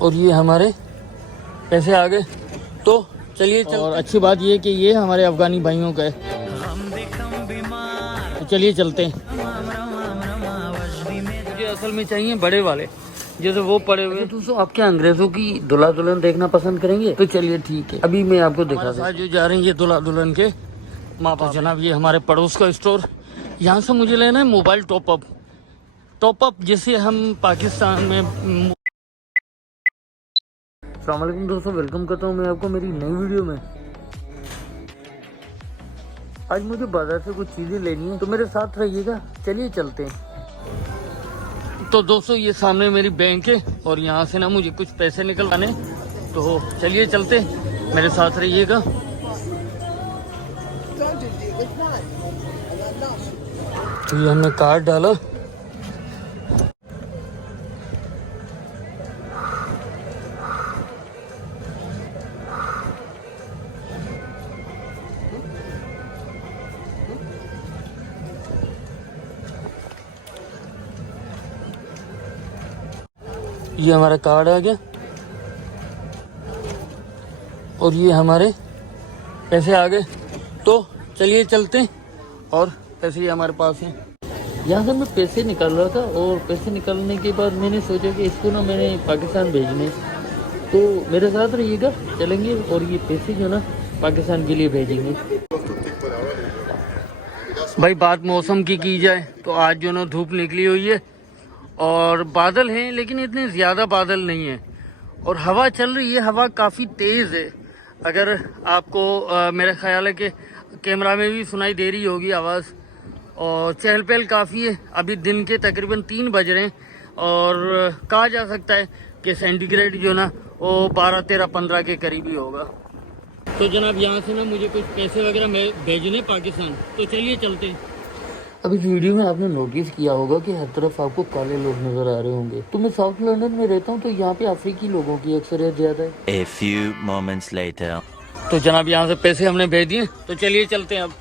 और ये हमारे पैसे आ गए। तो चलिए और अच्छी बात ये कि ये हमारे अफगानी भाइयों का है, तो चलिए चलते हैं। मुझे असल में चाहिए बड़े वाले, जैसे वो पड़े हुए। दोस्तों आप क्या अंग्रेजों की दुल्हा दुल्हन देखना पसंद करेंगे? तो चलिए ठीक है, अभी मैं आपको दिखा दूं। जो जा रहे हैं ये दुल्हा दुल्हन के माँ बाप। जनाब ये हमारे पड़ोस का स्टोर, यहाँ से मुझे लेना है मोबाइल टॉपअप जिसे हम पाकिस्तान में। अस्सलाम वालेकुम दोस्तों, वेलकम करता हूँ मैं आपको मेरी नई वीडियो में। आज मुझे बाजार से कुछ चीज़ें लेनी है, तो मेरे साथ रहिएगा। चलिए चलते हैं। तो दोस्तों ये सामने मेरी बैंक है और यहाँ से ना मुझे कुछ पैसे निकलवाने, तो चलिए चलते, मेरे साथ रहिएगा। तो ये हमने कार्ड डाला, ये हमारा कार्ड आ गया और ये हमारे पैसे आ गए। तो चलिए चलते हैं, और पैसे ये हमारे पास हैं। यहाँ से मैं पैसे निकाल रहा था और पैसे निकालने के बाद मैंने सोचा कि इसको ना मैंने पाकिस्तान भेजने, तो मेरे साथ रहिएगा, चलेंगे और ये पैसे जो ना पाकिस्तान के लिए भेजेंगे। भाई बात मौसम की जाए तो आज जो ना धूप निकली हुई है और बादल हैं, लेकिन इतने ज़्यादा बादल नहीं है, और हवा चल रही है, हवा काफ़ी तेज़ है। अगर आपको मेरा ख्याल है कि कैमरा में भी सुनाई दे रही होगी आवाज़, और चहल पहल काफ़ी है। अभी दिन के तकरीबन 3 बज रहे हैं और कहा जा सकता है कि सेंटीग्रेड जो ना वो 12, 13, 15 के करीब ही होगा। तो जनाब यहाँ से ना मुझे कुछ पैसे वगैरह भेजने पाकिस्तान, तो चलिए चलते हैं। अब इस वीडियो में आपने नोटिस किया होगा कि हर तरफ आपको काले लोग नजर आ रहे होंगे। तो मैं साउथ लंदन में रहता हूँ, तो यहाँ पे अफ्रीकी लोगों की अक्सरियत ज्यादा है। A few moments later. तो जनाब यहाँ से पैसे हमने भेज दिए, तो चलिए चलते हैं अब।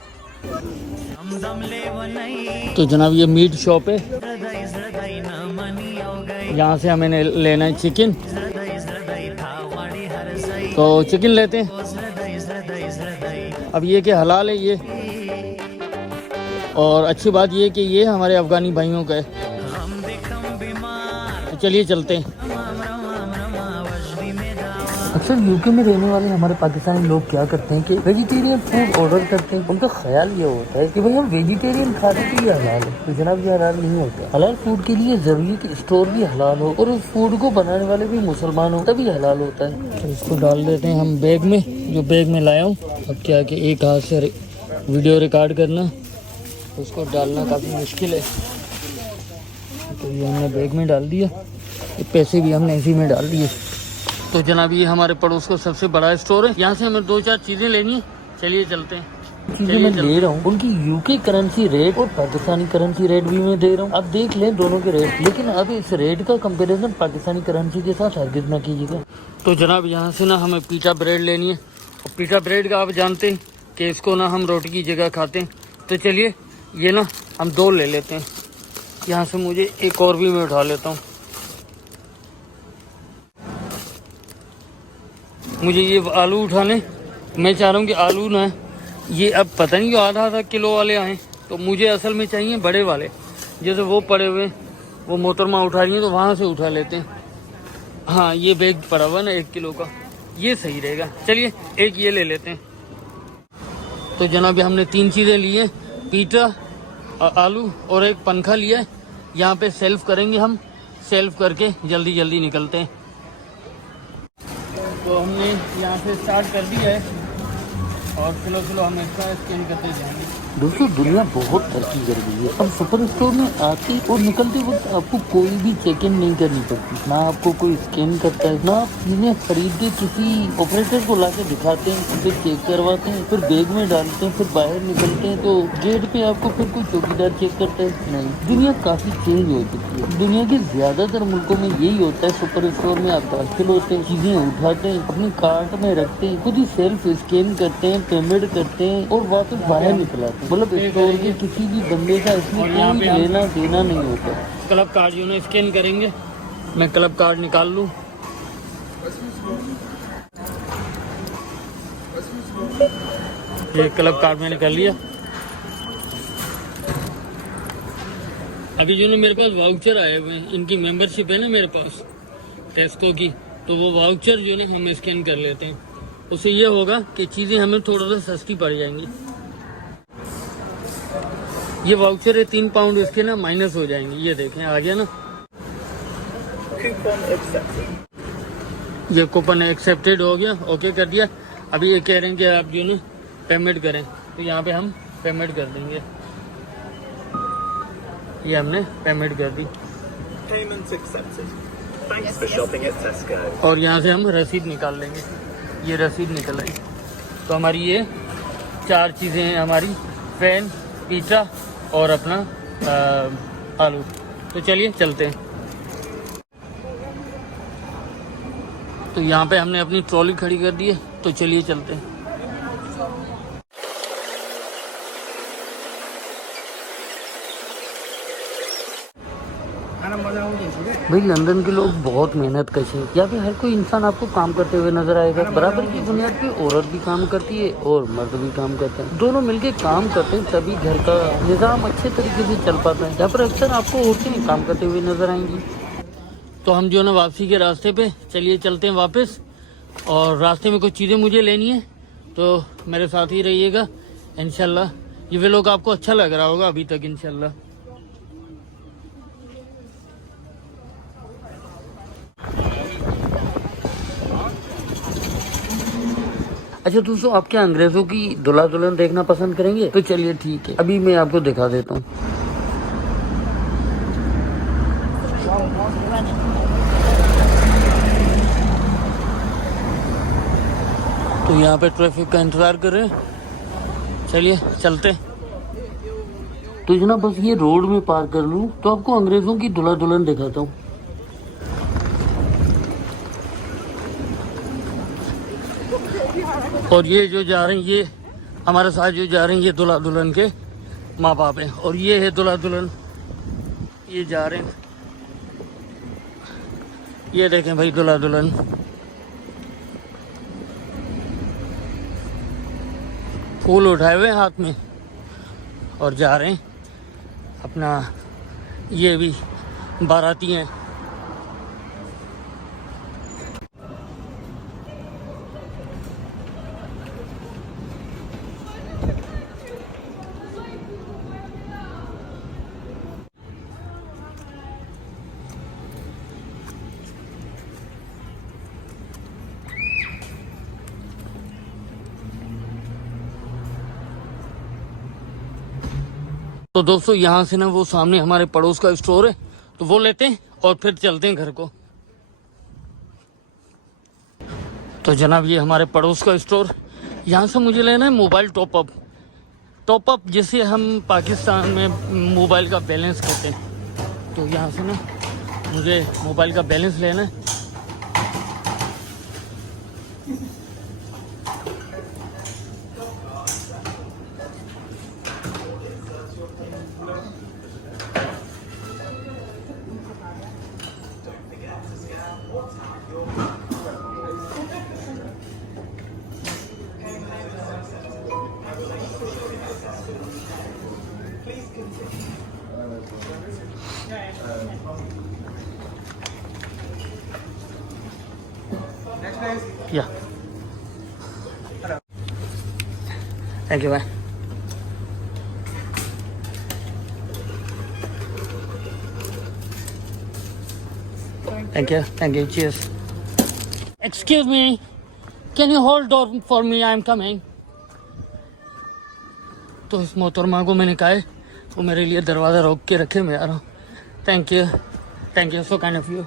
तो जनाब ये मीट शॉप है, यहाँ से हमें लेना है चिकन, तो चिकन लेते हैं। अब ये कि हलाल है ये, और अच्छी बात ये कि ये हमारे अफगानी भाइयों का है, तो चलिए चलते हैं। अक्सर यूके में रहने वाले हमारे पाकिस्तानी लोग क्या करते हैं कि वेजिटेरियन फूड ऑर्डर करते हैं। उनका ख्याल ये होता है कि भाई हम वेजिटेरियन खा रहे हैं, ये हलाल है। तो जनाब ये हलाल नहीं होता। हलाल फूड के लिए जरूरी है कि स्टोर भी हलाल हो और उस फूड को बनाने वाले भी मुसलमान हो, तभी हलाल होता है। तो इसको डाल देते हैं हम बैग में, जो बैग में लाया हूँ। अब क्या कि एक हाथ से वीडियो रिकॉर्ड करना, उसको डालना काफ़ी मुश्किल है, तो ये हमने बैग में डाल दिया। ये पैसे भी हमने इसी में डाल दिए। तो जनाब ये हमारे पड़ोस का सबसे बड़ा स्टोर है, यहाँ से हमें 2-4 चीज़ें लेनी है, चलिए चलते हैं। चीज़ें मैं ले रहा हूँ उनकी यूके करेंसी रेट और पाकिस्तानी करेंसी रेट भी मैं दे रहा हूँ। आप देख लें दोनों के रेट, लेकिन अब इस रेट का कंपैरिजन पाकिस्तानी करेंसी के साथ हरगिज़ ना कीजिएगा। तो जनाब यहाँ से ना हमें पीटा ब्रेड लेनी है, और पीटा ब्रेड का आप जानते हैं कि इसको ना हम रोटी की जगह खाते हैं। तो चलिए ये ना हम 2 ले लेते हैं। यहाँ से मुझे एक और भी मैं उठा लेता हूँ। मुझे ये आलू उठाने, मैं चाह रहा हूँ कि आलू ना ये अब पता नहीं क्यों आधा किलो वाले आए, तो मुझे असल में चाहिए बड़े वाले, जैसे वो पड़े हुए वो मोहतरमा उठा रही हैं, तो वहाँ से उठा लेते हैं। हाँ ये बैग पड़ा हुआ ना 1 किलो का, ये सही रहेगा। चलिए एक ये ले लेते हैं। तो जनाब हमने 3 चीज़ें ली हैं, पीटा, आलू और एक पंखा लिया है। यहाँ पे सेल्फ करेंगे हम, सेल्फ करके जल्दी जल्दी निकलते हैं। तो हमने यहाँ से स्टार्ट कर दिया है और किलो हम इसका स्कैन करते जाएंगे। दोस्तों दुनिया बहुत तरक्की कर गई है। अब सुपर स्टोर में आते और निकलते वक्त आपको कोई भी चेक इन नहीं करनी पड़ती, ना आपको कोई स्कैन करता है, ना आप चीजें खरीदते किसी ऑपरेटर को लाके दिखाते हैं, फिर चेक करवाते हैं, फिर बैग में डालते हैं, फिर बाहर निकलते हैं तो गेट पे आपको फिर कोई चौकीदार चेक करता है। नहीं, दुनिया काफी चेंज हो चुकी है। दुनिया के ज्यादातर मुल्कों में यही होता है, सुपर स्टोर में आप दाखिल होते हैं, चीजें उठाते हैं, अपनी कार्ट में रखते हैं, खुद ही सेल्फ स्कैन करते हैं, पेमेंट करते हैं और वापस बाहर निकल आते हैं। मतलब स्टोर के किसी भी बंदे का इसमें कोई लेना देना नहीं होता। क्लब कार्ड जो है स्कैन करेंगे, मैं क्लब कार्ड निकाल लूँ ये क्लब कार्ड मैंने कर लिया। अभी जो ना मेरे पास वाउचर आए हुए हैं, इनकी मेंबरशिप है ना मेरे पास टेस्को की, तो वो वाउचर जो है हम स्कैन कर लेते हैं। उससे ये होगा कि चीज़ें हमें थोड़ा सा सस्ती पड़ जाएंगी। ये वाउचर है 3 पाउंड इसके ना माइनस हो जाएंगे। ये देखें आ गया ना, ये कूपन एक्सेप्टेड हो गया, ओके कर दिया। अभी ये कह रहे हैं कि आप जो ना पेमेंट करें, तो यहाँ पे हम पेमेंट कर देंगे। ये हमने पेमेंट कर दी और यहाँ से हम रसीद निकाल लेंगे। ये रसीद निकल आई। तो हमारी ये 4 चीज़ें हैं हमारी, फैन, पिज़्ज़ा और अपना आलू। तो चलिए चलते हैं। तो यहाँ पे हमने अपनी ट्रॉली खड़ी कर दी है, तो चलिए चलते हैं। भाई लंदन के लोग बहुत मेहनत कश हैं। यहाँ पे हर कोई इंसान आपको काम करते हुए नजर आएगा। बराबर की बुनियाद पे औरत भी काम करती है और मर्द भी काम करते हैं। दोनों मिलके काम करते हैं, तभी घर का निजाम अच्छे तरीके से चल पाता है। यहाँ पर अक्सर आपको औरतें काम करते हुए नजर आएंगी। तो हम जो ना वापसी के रास्ते पे, चलिए चलते हैं वापस। और रास्ते में कुछ चीज़ें मुझे लेनी है, तो मेरे साथ ही रहिएगा इंशाल्लाह। ये व्लॉग आपको अच्छा लग रहा होगा अभी तक इंशाल्लाह। अच्छा दोस्तों, आप क्या अंग्रेजों की दुल्हा दुल्हन देखना पसंद करेंगे? तो चलिए ठीक है, अभी मैं आपको दिखा देता हूँ। तो यहाँ पे ट्रैफिक का इंतजार कर रहे हैं, चलिए चलते। तो जना बस ये रोड में पार कर लूँ तो आपको अंग्रेजों की दुल्हा दुल्हन दिखाता हूँ। और ये जो जा रहे हैं, ये हमारे साथ जो जा रहे हैं, ये दुल्हा दुल्हन के माँ बाप हैं। और ये है दुल्हा दुल्हन, ये जा रहे हैं। ये देखें भाई दुल्हा दुल्हन। फूल उठाए हुए हाथ में और जा रहे हैं अपना, ये भी बाराती हैं। तो दोस्तों यहाँ से ना वो सामने हमारे पड़ोस का स्टोर है, तो वो लेते हैं और फिर चलते हैं घर को। तो जनाब ये हमारे पड़ोस का स्टोर, यहाँ से मुझे लेना है मोबाइल टॉपअप जिसे हम पाकिस्तान में मोबाइल का बैलेंस कहते हैं। तो यहाँ से ना मुझे मोबाइल का बैलेंस लेना है। Yeah. Thank you, bye. Thank you. Cheers. Excuse me. Can you hold door for me? I'm coming. तो इस मोहतरमा को मैंने कहा है वो मेरे लिए दरवाज़ा रोक के रखे, मैं आ रहा हूँ। Thank you so kind of you.